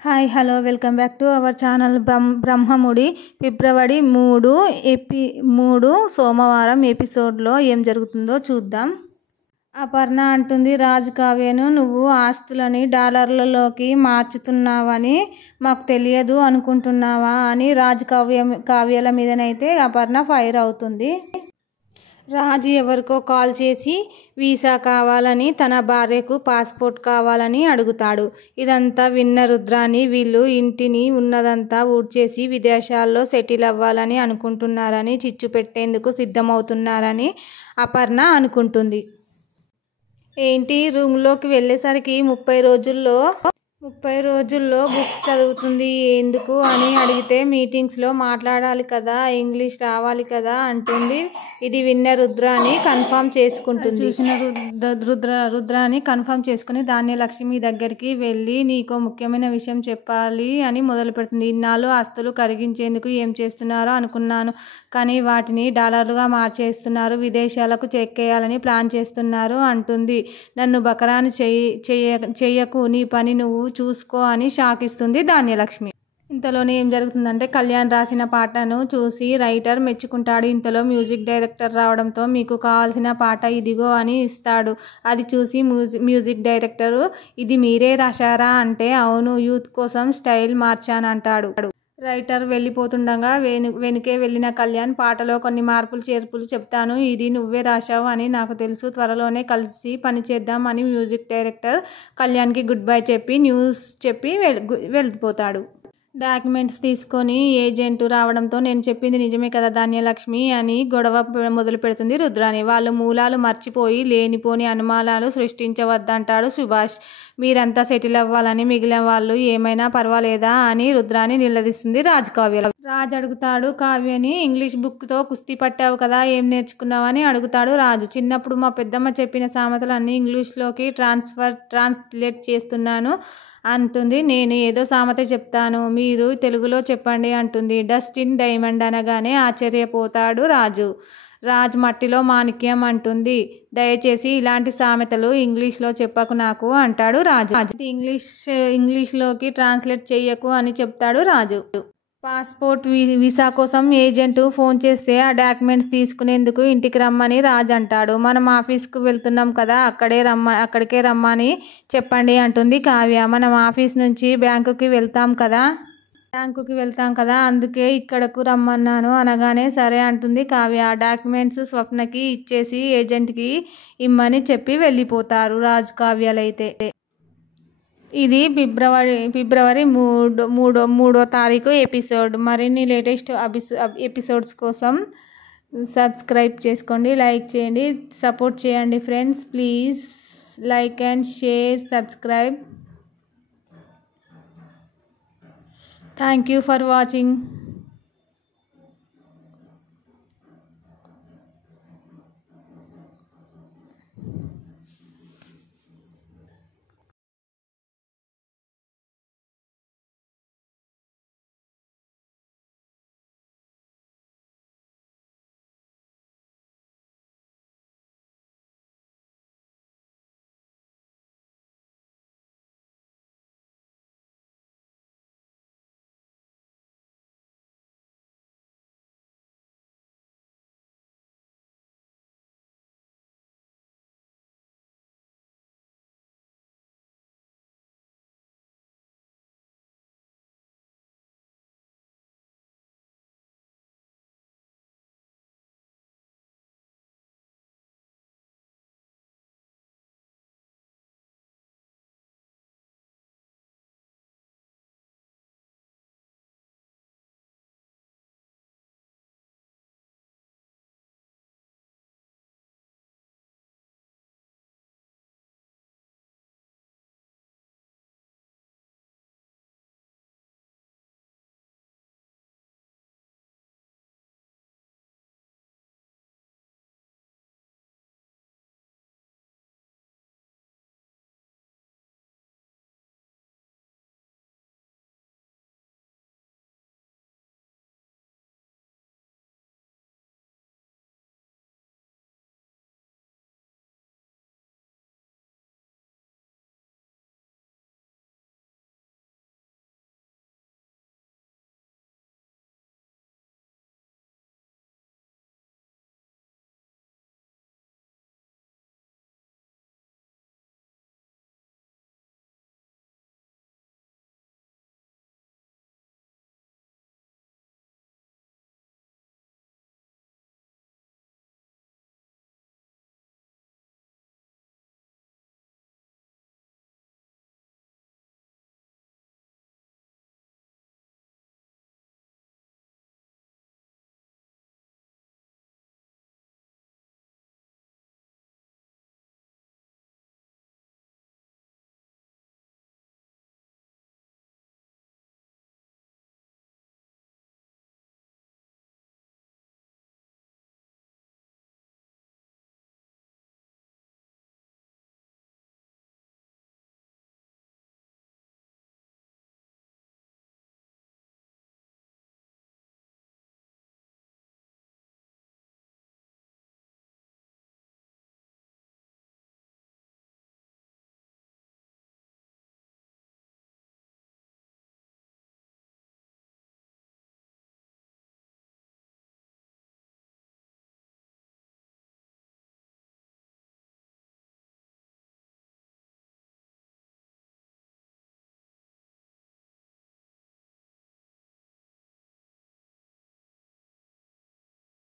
Hi hello welcome back to our channel Brahmamudi ఫిబ్రవరి 3 సోమవారం ఎపిసోడ్లో ఏం జరుగుతుందో చూద్దాం. అపర్ణ అంటుంది, రాజ్ కావ్యను నువ్వు ఆస్తులని డాలర్లలోకి మార్చుతున్నావని మాకు తెలియదు అనుకుంటున్నావా అని రాజ్ కావ్యల మీదనైతే అపర్ణ ఫైర్ అవుతుంది. రాజు ఎవరికో కాల్ చేసి వీసా కావాలని, తన భార్యకు పాస్పోర్ట్ కావాలని అడుగుతాడు. ఇదంతా విన్న రుద్రాని వీళ్ళు ఇంటిని ఉన్నదంతా ఊడ్చేసి విదేశాల్లో సెటిల్ అవ్వాలని అనుకుంటున్నారని, చిచ్చు పెట్టేందుకు సిద్ధమవుతున్నారని అపర్ణ అనుకుంటుంది. ఏంటి రూమ్లోకి వెళ్ళేసరికి 30 రోజుల్లో బుక్ చదువుతుంది ఎందుకు అని అడిగితే, మీటింగ్స్లో మాట్లాడాలి కదా, ఇంగ్లీష్ రావాలి కదా అంటుంది. ఇది విన్న రుద్రాని కన్ఫర్మ్ చేసుకుంటుంది. చూసిన రుద్రాని కన్ఫర్మ్ చేసుకుని ధాన్యలక్ష్మి దగ్గరికి వెళ్ళి, నీకో ముఖ్యమైన విషయం చెప్పాలి అని మొదలు పెడుతుంది. ఇన్నాళ్ళు ఆస్తులు కరిగించేందుకు ఏం చేస్తున్నారో అనుకున్నాను, కానీ వాటిని డాలర్లుగా మార్చేస్తున్నారు, విదేశాలకు చెక్కేయాలని ప్లాన్ చేస్తున్నారు అంటుంది. నన్ను బకరాని చెయ్యకు, నీ పని నువ్వు చూసుకో అని షాక్ ఇస్తుంది ధాన్యలక్ష్మి. ఇంతలోనే ఏం జరుగుతుందంటే, కళ్యాణ్ రాసిన పాటను చూసి రైటర్ మెచ్చుకుంటాడు. ఇంతలో మ్యూజిక్ డైరెక్టర్ రావడంతో, మీకు కావాల్సిన పాట ఇదిగో అని ఇస్తాడు. అది చూసి మ్యూజిక్ డైరెక్టరు, ఇది మీరే రాశారా అంటే, అవును, యూత్ కోసం స్టైల్ మార్చానంటాడు. రైటర్ వెళ్ళిపోతుండగా వెనుకే వెళ్ళిన కళ్యాణ్, పాటలో కొన్ని మార్పులు చేర్పులు చెప్తాను, ఇది నువ్వే రాశావు అని నాకు తెలుసు, త్వరలోనే కలిసి పనిచేద్దాం అని మ్యూజిక్ డైరెక్టర్ కళ్యాణ్కి గుడ్ బై చెప్పి న్యూస్ చెప్పి వెళ్ళిపోతాడు. డాక్యుమెంట్స్ తీసుకొని ఏజెంట్ రావడంతో, నేను చెప్పింది నిజమే కదా ధాన్యలక్ష్మి అని గొడవ మొదలు పెడుతుంది రుద్రాని. వాళ్ళు మూలాలు మర్చిపోయి లేనిపోని అనుమానాలు సృష్టించవద్దంటాడు సుభాష్. మీరంతా సెటిల్ అవ్వాలని, మిగిలిన వాళ్ళు ఏమైనా పర్వాలేదా అని రుద్రాని నిలదీస్తుంది రాజ్ కావ్య. రాజ్ అడుగుతాడు కావ్యని, ఇంగ్లీష్ బుక్తో కుస్తీ పట్టావు కదా, ఏం నేర్చుకున్నావని అడుగుతాడు రాజు. చిన్నప్పుడు మా పెద్దమ్మ చెప్పిన సామెతలు అన్నీ ఇంగ్లీష్లోకి ట్రాన్స్లేట్ చేస్తున్నాను అంటుంది. నేను ఏదో సామెత చెప్తాను, మీరు తెలుగులో చెప్పండి అంటుంది. డస్టిన్ డైమండ్ అనగానే ఆశ్చర్యపోతాడు రాజు. రాజ్ మట్టిలో మాణిక్యం అంటుంది. దయచేసి ఇలాంటి సామెతలు ఇంగ్లీష్లో చెప్పకు నాకు అంటాడు రాజు. ఇంగ్లీష్లోకి ట్రాన్స్లేట్ చెయ్యకు అని చెప్తాడు రాజు. పాస్పోర్ట్ వీసా కోసం ఏజెంట్ ఫోన్ చేస్తే ఆ డాక్యుమెంట్స్ తీసుకునేందుకు ఇంటికి రమ్మని రాజ్ అంటాడు. మనం ఆఫీస్కు వెళ్తున్నాం కదా, అక్కడికే రమ్మని చెప్పండి అంటుంది కావ్య. మనం ఆఫీస్ నుంచి బ్యాంకుకి వెళ్తాం కదా, అందుకే ఇక్కడకు రమ్మన్నాను అనగానే సరే అంటుంది కావ్య. ఆ డాక్యుమెంట్స్ స్వప్నకి ఇచ్చేసి ఏజెంట్కి ఇమ్మని చెప్పి వెళ్ళిపోతారు రాజ్ కావ్యలైతే. ఇది ఫిబ్రవరి 3వ తారీఖు ఎపిసోడ్. మరిన్ని లేటెస్ట్ ఎపిసోడ్స్ కోసం సబ్స్క్రైబ్ చేసుకోండి, లైక్ చేయండి, సపోర్ట్ చేయండి friends. Please like and share, subscribe. Thank you for watching.